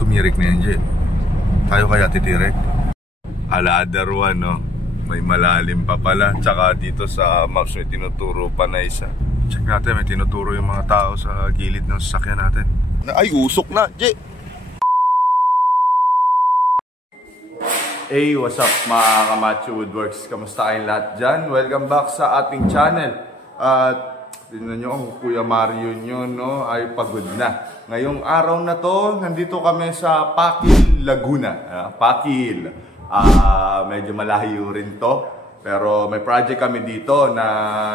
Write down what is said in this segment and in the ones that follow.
tumirik na yan, Jay. Tayo kaya titirek? Another one, no? May malalim pa pala. Tsaka dito sa maps may tinuturo pa na isa. Check natin, may tinuturo yung mga tao sa gilid ng sasakyan natin. Ay, usok na, Jay! Hey, what's up mga Kamacho Woodworks? Kamusta kayong lahat dyan? Welcome back sa ating channel. At tingnan nyo, ang Kuya Mario nyo, no, ay pagod na. Ngayong araw na to, nandito kami sa Pakil, Laguna. Pakil. Medyo malayo rin to. Pero may project kami dito na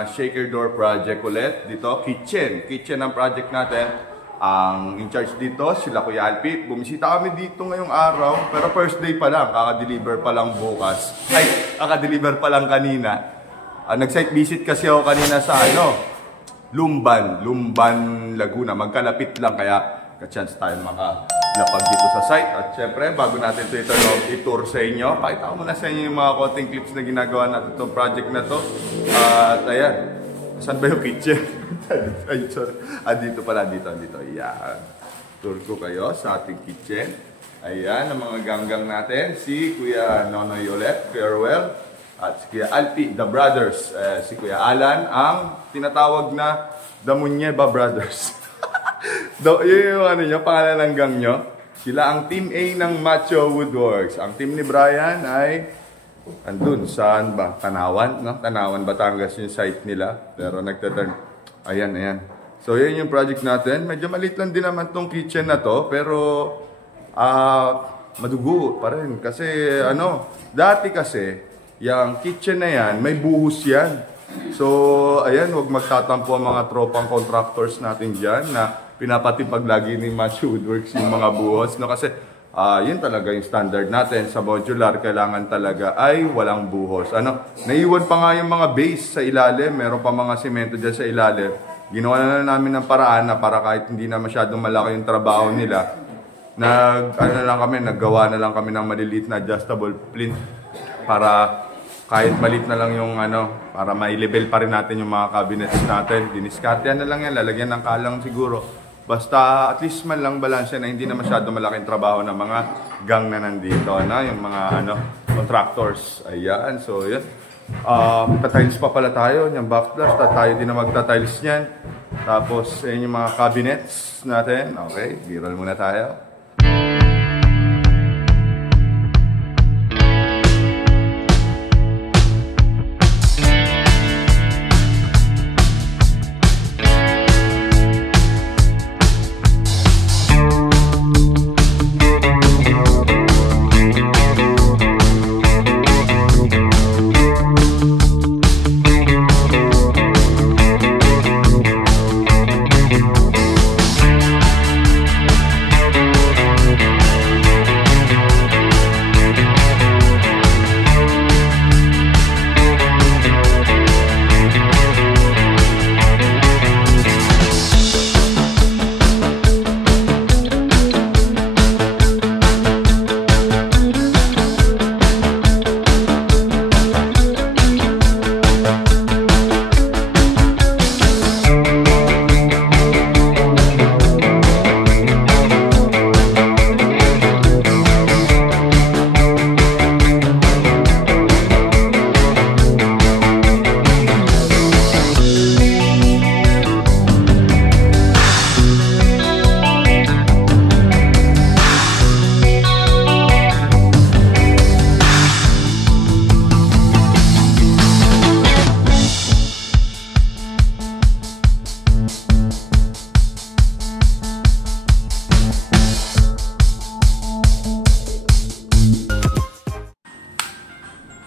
shaker door project ulit. Dito, kitchen. Kitchen ang project natin. Ang in charge dito, sila Kuya Alpit. Bumisita kami dito ngayong araw. Pero first day pa lang, kaka-deliver pa lang bukas. Ay, kaka-deliver pa lang kanina. Nag-site visit kasi ako kanina sa Lumban, Laguna. Magkalapit lang kaya ka-chance tayo makalapag dito sa site. At syempre, bago natin ito i-tour sa inyo, pakita ko muna sa inyo yung mga konting clips na ginagawa natin itong project na to. At ayan, saan ba yung kitchen? Ay, sorry. Dito pala, dito. Ayan. Tour ko kayo sa ating kitchen. Ayan, ang mga ganggang natin. Si Kuya Nonoy ulit, Kuya Ruel. At si Kuya Alpi, The Brothers. Si Kuya Alan, ang tinatawag na The Muñeba Brothers. Yun yung pangalan ng gang nyo. Sila ang Team A ng Macho Woodworks. Ang team ni Brian ay andun, saan ba? Tanawan, no? Tanawan, Batangas yung site nila. Pero nagtaturn. Ayan. So, yun yung project natin. Medyo maliit lang din naman tong kitchen na to. Pero, madugo pa rin. Kasi, dati kasi, yung kitchen na yan, may buhos yan. So, ayan, huwag magtatampo ang mga tropang contractors natin dyan na pinapatipag lagi ni Macho Woodworks yung mga buhos. No? Kasi, yun talaga yung standard natin sa modular. Kailangan talaga ay walang buhos. Naiwan pa nga yung mga base sa ilalim. Meron pa mga semento dyan sa ilalim. Ginawa na namin ng paraan na para kahit hindi na masyadong malaki yung trabaho nila, naggawa na lang kami ng maliliit na adjustable plinth para kahit malit na lang yung para mai-level pa rin natin yung mga cabinets natin. Diniskartehan na lang yan, lalagyan ng kalang siguro. Basta at least man lang balanse na hindi na masyado malaking trabaho ng mga gang na nandito, yung mga contractors. Ayan, so yun. Tatiles pa pala tayo, yung backflash, tayo din na magtatiles niyan. Tapos yun yung mga cabinets natin. Okay, viral muna tayo.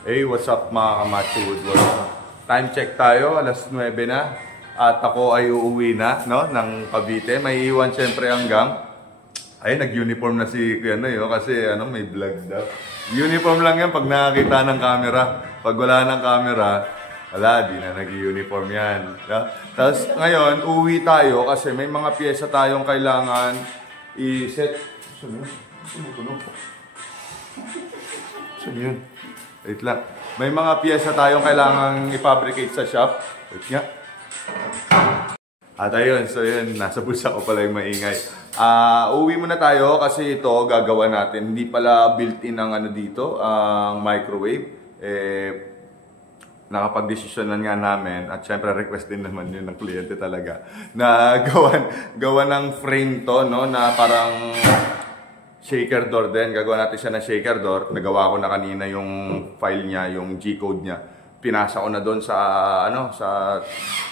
Hey, what's up mga Kamacho Woodworks? Time check tayo, alas 9 na. At ako ay uuwi na, ng Cavite. May iwan syempre ang gang. Ay, nag-uniform na si Kuya Noy, kasi may vlog daw. Uniform lang yan pag nakakita ng camera. Pag wala ng camera, wala, di na nag-uniform yan. Tapos ngayon, uuwi tayo kasi may mga pyesa tayong kailangan i-set. Saan yun? Wait lang. May mga pyesa tayong kailangang i-fabricate sa shop. Wait nga. At ayun, so yun, nasa bulsa ko pala yung maingay. Uwi muna tayo kasi ito gagawa natin. Hindi pala built-in ang ano dito, ang microwave. Nakapag-desisyonan nga namin at syempre request din naman yun ng kliyente talaga na gawa ng frame to, no, na parang shaker door din. Gagawa natin siya na shaker door. Nagawa ko na kanina yung file niya, yung G-code niya. Pinasa ko na doon sa sa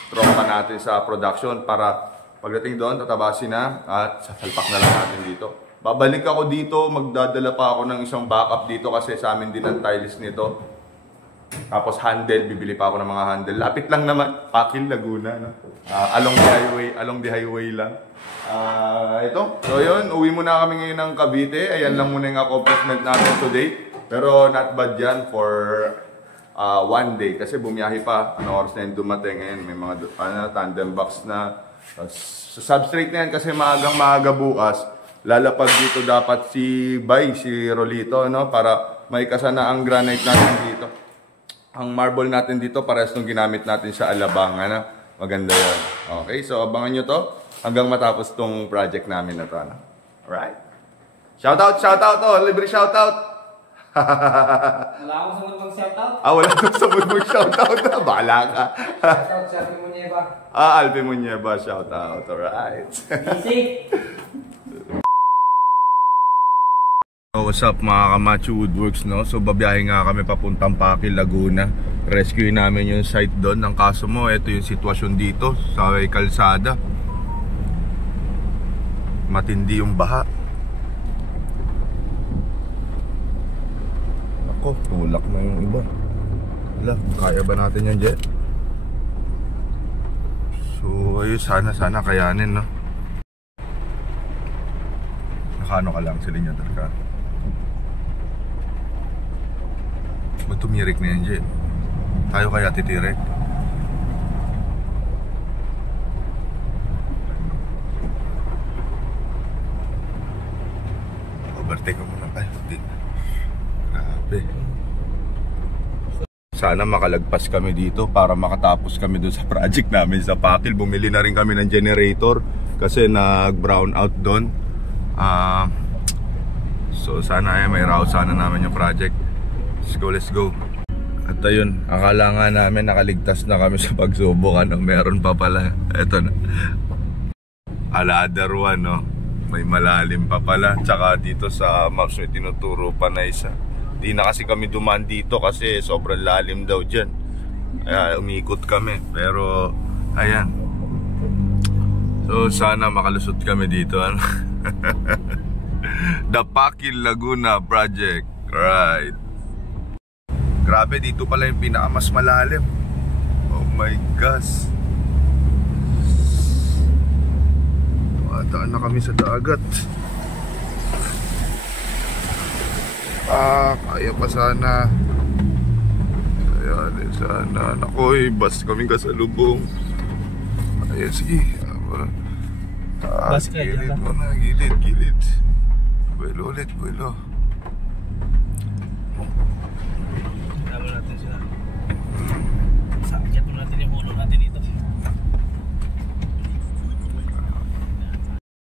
tropa natin sa production para pagdating doon tatabasin na at sasalpak na lang natin dito. Babalik ako dito, magdadala pa ako ng isang backup dito kasi sa amin din ang tiles nito. Tapos handle, bibili pa ako ng mga handle. Lapit lang naman, Pakil, Laguna, no? Along the highway lang. Ito. So yun, uwi muna kami ngayon ng Cavite. Ayan lang muna yung accomplishment natin today. Pero not bad yan for one day. Kasi bumiyahe pa. Ano oras na yung dumating ngayon. May mga tandem box na. Sa substrate na yan kasi maaga bukas. Lalapag dito dapat si Bay, si Rolito, no? Para may kasana ang granite natin dito. Ang marble natin dito, parehas nung ginamit natin sa Alabang. Ano? Maganda yan. Okay, so abangan nyo to hanggang matapos tong project namin na to. Ano? Alright? Shoutout! Oh! Libre shoutout! Wala akong samod mag-shoutout. Wala akong samod mag-shoutout. Bahala ka. Shoutout sa Alpi Muñeba. Alpi Muñeba, shoutout. Alright. Easy. What's up mga Kamacho Woodworks, no? So babiyahe nga kami papuntang Pakil, Laguna. Rescue namin yung site doon. Ang kaso mo, ito yung sitwasyon dito sa kalsada. Matindi yung baha. Ako, tulak na yung iba. Wala, kaya ba natin yan, Jet? So ayun, sana kayanin, no? Nakano ka lang, silinyador ka. Ba't tumirik na yan, Jet? Tayo kaya titirik? Overtake ko muna tayo. Grabe. Sana makalagpas kami dito para makatapos kami doon sa project namin sa Pakil. Bumili na rin kami ng generator kasi nag-brown out doon. So sana ay may route sana namin yung project. Let's go. At ayun, akala nga namin nakaligtas na kami sa pagsubok. Meron pa pala. Eto na. Another one, no? May malalim pa pala. Tsaka dito sa maps may tinuturo pa na isa. Di na kasi kami dumaan dito kasi sobrang lalim daw dyan. Kaya umikot kami. Pero, ayan. So, sana makalusot kami dito. The Pakil Laguna Project. Right. Grabe, dito pala yung pinakamas malalim. Oh my gosh. Mataan na kami sa dagat. Kaya pa sana. Kaya sana. Nakoy, bas kaming kasalubong. Ayan, sige. Bas ka, gilid mo na, gilid. Buelo ulit. Natin sila. Sakit mo natin yung ulo natin dito.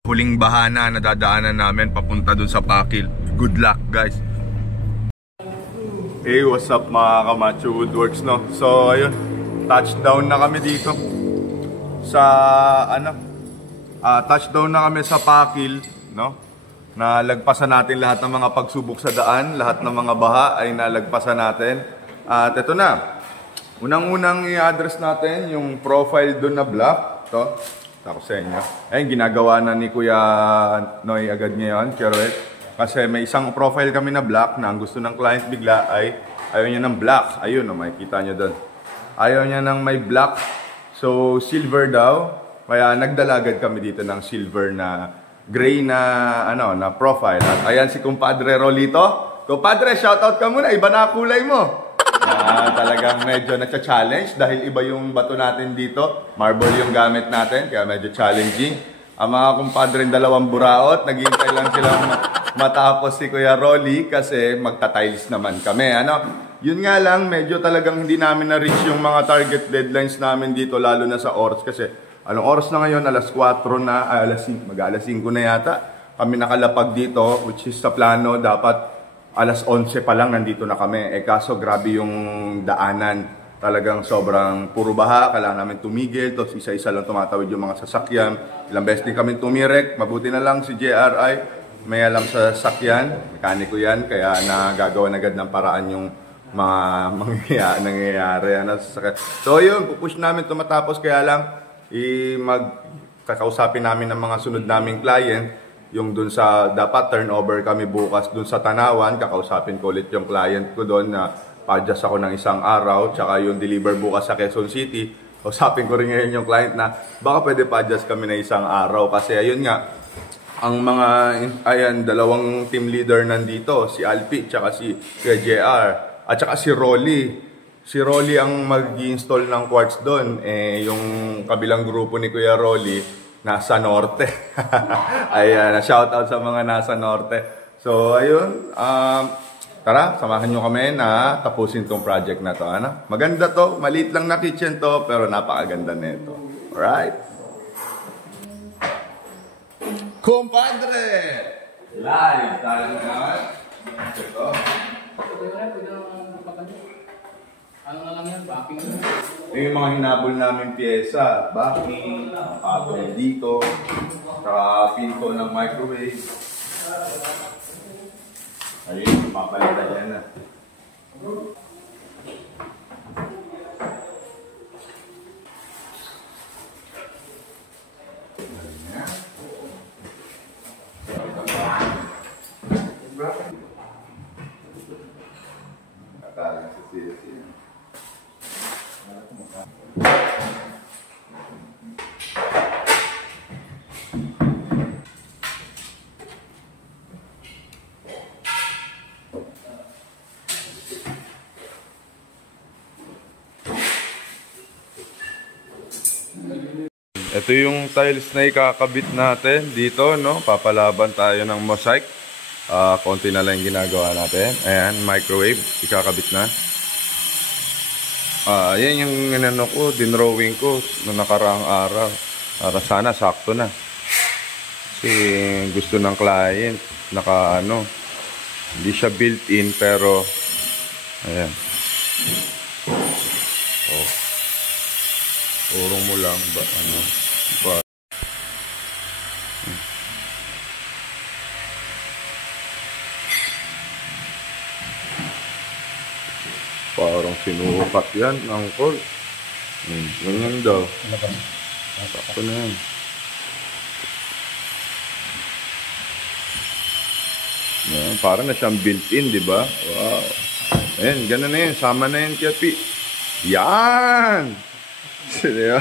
Huling bahana na dadaanan namin papunta dun sa Pakil. Good luck, guys. Hey, what's up mga Kamacho Woodworks, no? So, ayun. Touchdown na kami dito. Sa, touchdown na kami sa Pakil, no? Nalagpasan natin lahat ng mga pagsubok sa daan. Lahat ng mga baha ay nalagpasan natin. At ito na, unang-unang i-address natin yung profile doon na black. Ito, ako sa inyo. Ayun, ginagawa na ni Kuya Noy agad ngayon, Kiroet. Kasi may isang profile kami na black na ang gusto ng client bigla ay ayaw niya ng black. Ayun, makikita niyo doon. Ayaw niya ng may black. So, silver daw. Kaya nagdalagad kami dito ng silver na gray na, na profile. At ayan si Kumpadre Rolito. Kumpadre, shoutout ka muna. Iba na kulay mo. Talagang medyo na-challenge dahil iba yung bato natin dito. Marble yung gamit natin, kaya medyo challenging. Ang mga kumpadre dalawang buraot, naghihintay lang silang matapos si Kuya Rolly kasi magta-tiles naman kami. Yun nga lang, medyo talagang hindi namin na-reach yung mga target deadlines namin dito, lalo na sa oras kasi Anong oras na ngayon? Alas 4 na, alas 5 na yata. Kami nakalapag dito, which is sa plano, dapat alas 11 pa lang nandito na kami. Kaso grabe yung daanan. Talagang sobrang puro baha, kailangan namin tumigil, tapos isa-isa lang tumatawid yung mga sasakyan. Ilang beses din kami tumirek, mabuti na lang si JRI, may alam sa sasakyan, mekaniko yan, kaya nagagawa agad ng paraan yung mga nangyayari. So yun, pupush namin tumatapos, kaya lang kakausapin namin ng mga sunod naming client, yung dun sa, dapat turnover kami bukas dun sa Tanawan, kakausapin ko ulit yung client ko dun na pa-adjust ako ng isang araw, tsaka yung deliver bukas sa Quezon City. Usapin ko rin ngayon yung client na baka pwede pa-adjust kami ng isang araw. Kasi ayun nga, ang mga, dalawang team leader nandito, si Alpi, tsaka si JR, at tsaka si Rolly. Si Rolly ang mag-install ng quartz doon. Yung kabilang grupo ni Kuya Rolly, nasa Norte. Ayan, shoutout sa mga nasa Norte. So, ayun, tara, samahan nyo kami na tapusin tong project na to. Ano? Maganda to, maliit lang na kitchen to, pero napakaganda nito. Alright? Compadre! Live tayo ngayon. Ito. Ano na lang yan? Backing na. Yung mga hinabol namin pyesa, backing, patong dito, saka pinto ng microwave. Ayun, papalitan yan na. Kakalang sa CSC. Ito yung tiles na ikakabit natin dito, no? Papalaban tayo ng mosaic. Konti na lang yung ginagawa natin. Ayan, microwave, ikakabit na. Ayan yung inano ko, dinrawing ko noong nakaraang araw. Para sana sakto na. Kasi gusto ng client, hindi siya built-in pero ayan. Oh. Urong mo lang ba parang sinukat yan, angkol. Ganyan daw. Sakto na yan. Yan, parang na siyang built-in, di ba? Wow. Ayan, gano'n na yan. Sama na yan, Kiapi. Yan! Diba?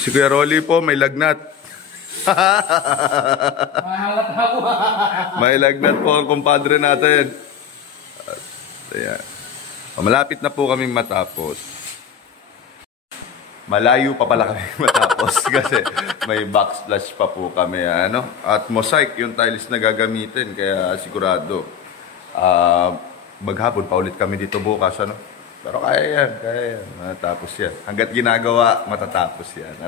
Si Kuya Rolly po, may lagnat. May lagnat po ang kumpadre natin. Ayan. Malapit na po kami matapos. Malayo pa pala kami matapos kasi may backsplash pa po kami. At mosaic yung tiles na gagamitin. Kaya sigurado maghapon pa ulit kami dito bukas. Pero kaya yan. Matatapos yan. Hanggat ginagawa, matatapos yan.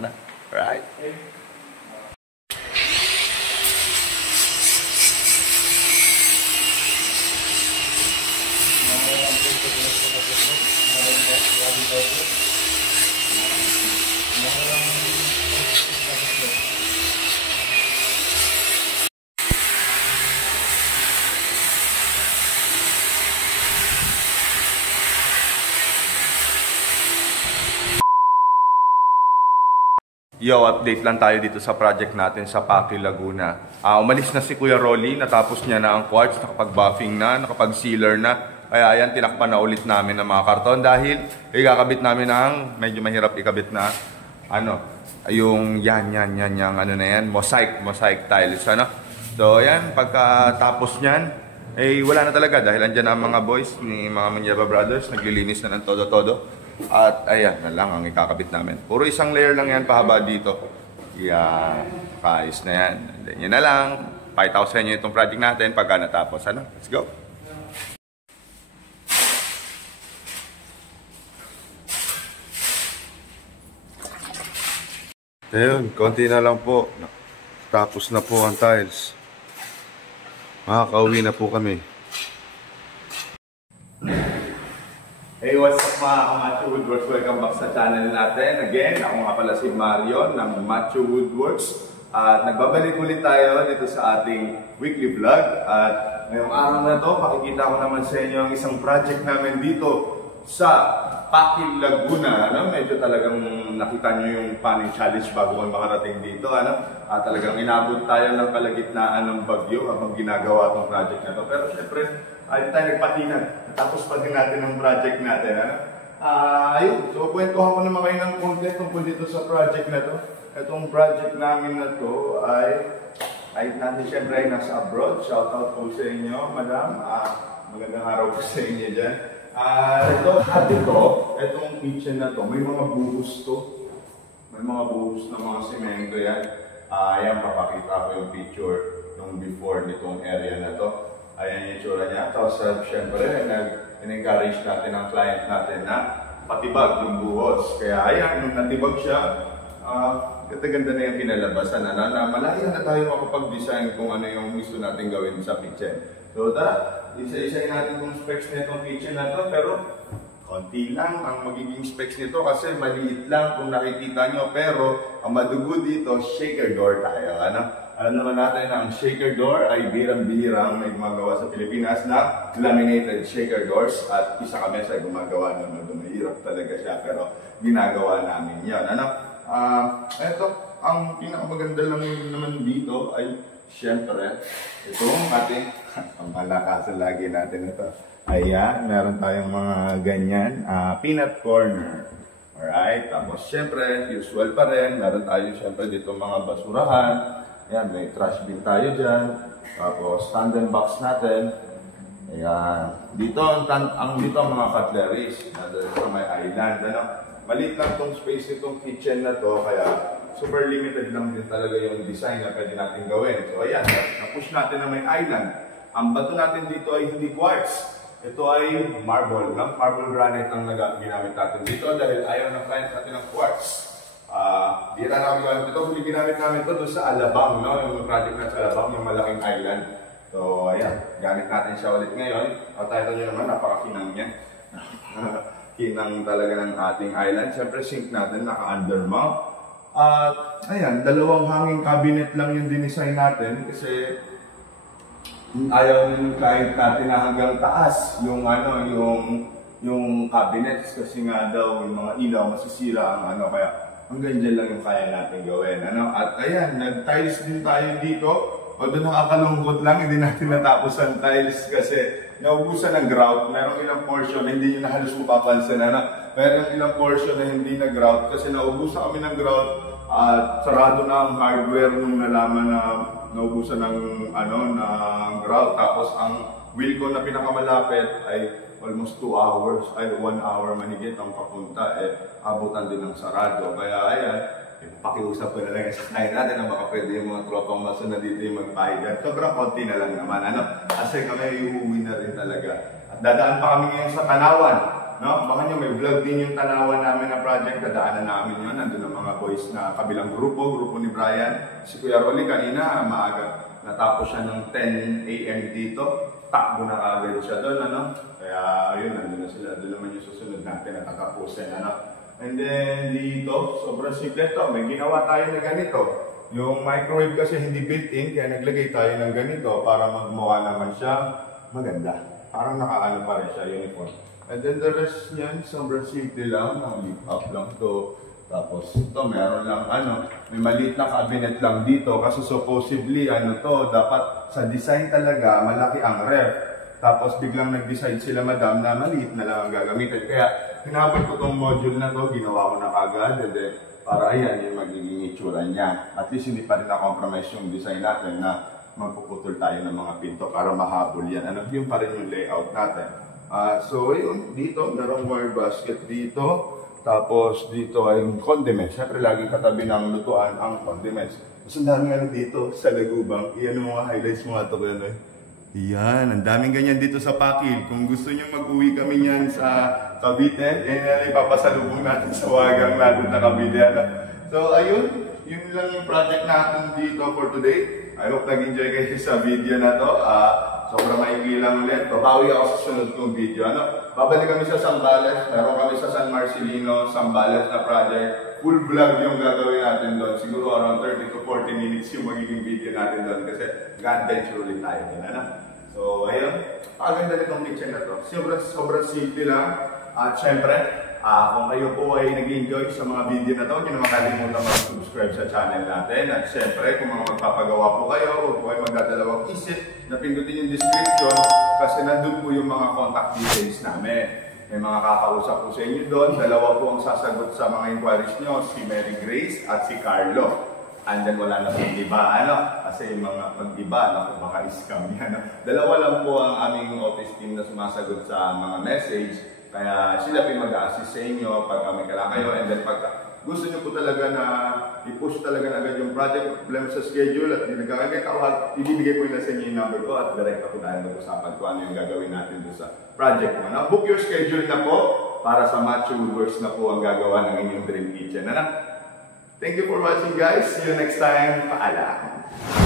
Right? Yo, update lang tayo dito sa project natin sa Paki, Laguna. Umalis na si Kuya Rolly, natapos niya na ang quartz, nakapag-buffing na, nakapag-sealer na. Kaya ayan, tinakpan na ulit namin ng mga karton dahil ikakabit namin ang medyo mahirap ikabit na yung mosaic tiles. So ayan, pagkatapos niyan, wala na talaga dahil andyan ang mga boys ni mga Manyeba Brothers, naglilinis na ng todo-todo. At ayan na lang ang ikakabit namin. Puro isang layer lang yan pahaba dito. Yan, kaayos na yan. And then yun na lang. Pakita ko sa inyo itong project natin pagka natapos. Let's go! Ayun, konti na lang po. Tapos na po ang tiles. Makakauwi na po kami. Hey, what's up mga ka-Macho Woodworks? Welcome back sa channel natin. Again, ako nga pala si Mario ng Macho Woodworks. At nagbabalik ulit tayo dito sa ating weekly vlog. At ngayong araw na to, pakikita ko naman sa inyo ang isang project namin dito sa Pakil, Laguna. Medyo talagang nakita nyo yung paning challenge bago kami makarating dito. Talagang inabot tayo ng kalagitnaan ng bagyo habang ginagawa itong project na to. Pero syempre, ay tayo nagpatinag. Tapos pa din natin ang project natin. Ayun, so kwentuhan ko naman kayo ng konti tungkol dito sa project na to. Itong project namin na to ay natin syempre ay nasa abroad. Shout out po sa inyo, madam. Magandang araw po sa inyo dyan. Itong kitchen na to, may mga buhos to. May mga buhos na mga semento yan. Ayan, papakita ko yung picture nung before nitong area na to. Ayan yung itsura niya. Tapos syempre, nag-encourage natin ang client natin na patibag yung buhos. Kaya ayan, nung natibag siya, ganda na yung pinalabasan na malayo na tayo makapag-design kung ano yung gusto natin gawin sa kitchen. So isa-isayin natin kung specs na itong kitchen na to, pero konti lang ang magiging specs nito kasi maliit lang kung nakikita nyo. Pero ang madugo dito, shaker door tayo. Alam naman natin na ang shaker door ay birang-birang may gumagawa sa Pilipinas na laminated shaker doors. At isa kami sa gumagawa naman. Mahirap talaga siya pero ginagawa namin yan. Ito, ang pinakamaganda lang naman dito ay siyempre, itong ating pamalakasan lagi natin ito. Ayan, meron tayong mga ganyan, peanut corner. Alright, tapos siyempre, usual pa rin, meron tayo siyempre dito mga basurahan. Ayan, may trash bin tayo dyan. Tapos, tandem box natin. Ayan, dito ang mga cutleries. Nandun sa may island, Maliit lang itong space itong kitchen na to, kaya super limited lang din talaga yung design na pwede natin gawin. So ayan, na-push natin na may island. Ang bato natin dito ay hindi quartz. Ito ay marble, marble granite ang ginamit natin dito dahil ayaw ng client natin ng quartz. Di na namin gawin ito, huli ginamit namin ito doon sa Alabang, yung project na sa Alabang, yung malaking island. So ayan, gamit natin siya ulit ngayon. Tayo nyo naman, napakakinang niya. Kinang talaga ng ating island. Siyempre, sink natin, naka-undermount. Ayan, dalawang hanging cabinet lang yung dinesign natin kasi ayaw ng client natin na hanggang taas yung cabinets kasi nga daw yung mga ilaw masisira ang kaya hanggang dyan lang yung kaya natin gawin. At ayan, nag-tiles din tayo dito. Although nakakalungkot lang, hindi natin natapos ang tiles kasi naubusan ng grout. Merong ilang portion na hindi nyo na halos mapapansin. Merong ilang portion na hindi na grout kasi naubusan kami ng grout at sarado na ang hardware nung nalaman na naubusan ng grout. Tapos ang wheel ko na pinakamalapit ay almost 2 hours, ay 1 hour manigit ang papunta. Abutan din ng sarado. Kaya ayan, pakiusap ko na lang sa kain natin na baka pwede yung mga tropang maso na dito yung magpahigan. Sobrang konti na lang naman. Kasi kami uuwi na rin talaga. At dadaan pa kami ngayon sa Tanawan. Baka nyo may vlog din yung Tanawan namin na project. Dadaanan namin yun. Nandun ang mga boys na kabilang grupo ni Brian. Si Kuya Rolly kanina, maaga. Natapos siya ng 10 AM dito. Takbo na kagad siya doon. Kaya ayun, nandun na sila. Doon naman yung susunod natin na tatapusin. And then dito, sobrang simple ito. May ginawa tayo na ganito. Yung microwave kasi hindi built-in, kaya naglagay tayo ng ganito para magmawa naman siya maganda. Parang nakaano pa rin siya, uniform. And then the rest niyan, sobrang simple lang. Lift up lang to. Tapos ito, meron lang may maliit na cabinet lang dito. Kasi supposedly, dapat sa design talaga, malaki ang ref. Tapos biglang nag-decide sila madam na maliit na lang ang gagamitin. Kaya hinabot ko tong module na to, ginawa ko na kagad. Para ayan yung magiging itsura niya. At least hindi pa rin na-compromise yung design natin na magpuputol tayo ng mga pinto para mahabol yan. Yun pa rin yung layout natin. So yun, dito, merong wire basket dito. Tapos dito ay yung condiments. Siyempre laging katabi ng lutuan ang condiments. Mas ang dami dito sa Lagubang. Iyan ang mga highlights mga ito. Yan, ang daming ganyan dito sa Pakil. Kung gusto nyo mag-uwi kami niyan sa Cavite, yan ipapasalubong natin sa wagang natin na Cavite. So ayun, yun lang yung project natin dito for today. I hope nag-enjoy kayo sa video na to. Sobrang maigi lang ulit. Babawi ako sa sunod kong video. Babalik kami sa Zambales. Meron kami sa San Marcelino, Zambales na project. Full vlog yung gagawin natin doon. Siguro around 30 to 40 minutes yung magiging video natin doon kasi mag-adventure ulit tayo din. So, ayun. Paganda nitong kitchen na to. Sobrang simple lang. At syempre, kung kayo po ay nag-enjoy sa mga video na to, hindi naman kalimutan mag-subscribe sa channel natin. At syempre, kung mga magpapagawa po kayo o po ay magdadalawang isip, napindutin yung description kasi nandun po yung mga contact details namin. May mga kakausap po sa inyo doon. Dalawa po ang sasagot sa mga inquiries nyo, si Mary Grace at si Carlo. And then wala na pong iba, kasi yung mga pag-iba, baka scam yan. Dalawa lang po ang aming office team na sumasagot sa mga message. Kaya sila po mag-a-assist sa inyo pag may kailangan kayo. And then pag gusto nyo po talaga na i-push talaga na agad yung project, problema sa schedule at hindi nagkakagay, ibibigay ko na sa inyo yung number ko at direct po tayo nag-usapan kung ano yung gagawin natin doon sa project mo. Book your schedule na po para sa Macho Woodworks na po ang gagawa ng inyong dream kitchen. Thank you for watching guys. See you next time. Paalam.